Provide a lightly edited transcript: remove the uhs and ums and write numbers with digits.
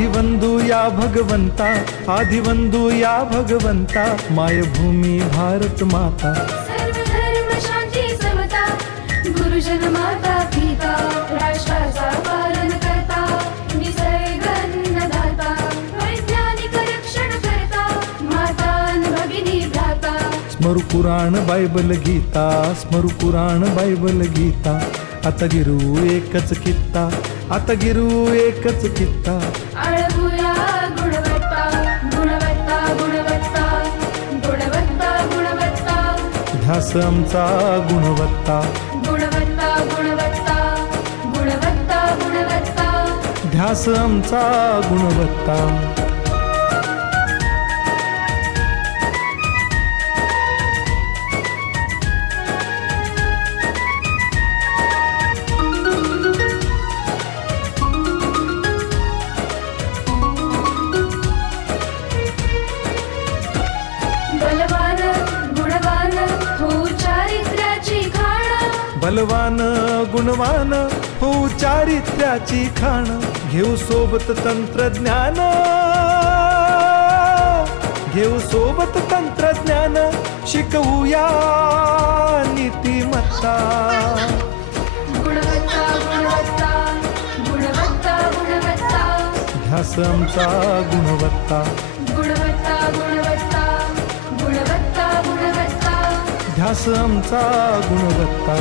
आदिवंदू या भगवंता, आदिवंदू या भगवंता, मायभूमी भारत माता. सर्व धर्म शांती समता, गुरुजन माता पिता, राष्ट्राचा पालन करता, निसर्ग अन्नदाता, वैज्ञानिक रक्षण करता, माता अन भगिनी भ्राता. स्मरू पुराण बायबल गीता, स्मरू पुराण बायबल गीता. आता गिरू एकच कित्ता, आता गिरू एकच कित्ता. आळवूया गुणवत्ता, गुणवत्ता, गुणवत्ता, गुणवत्ता, गुणवत्ता. ध्यास आमचा गुणवत्ता, गुणवत्ता, गुणवत्ता, गुणवत्ता, गुणवत्ता. ध्यास आमचा गुणवत्ता. बलवान गुणवान हो चारित्र्याची खाण, बलवान गुणवान हो चारित्र्याची खाण. घेऊ सोबत तंत्रज्ञान, घेऊ सोबत तंत्रज्ञान, शिकवूया नीतिमत्ता. गुणवत्ता, गुणवत्ता, गुणवत्ता, गुणवत्ता. ध्यास आमचा गुणवत्ता, गुणवत्ता, गुणवत्ता, गुणवत्ता, गुणवत्ता. ध्यास आमचा गुणवत्ता.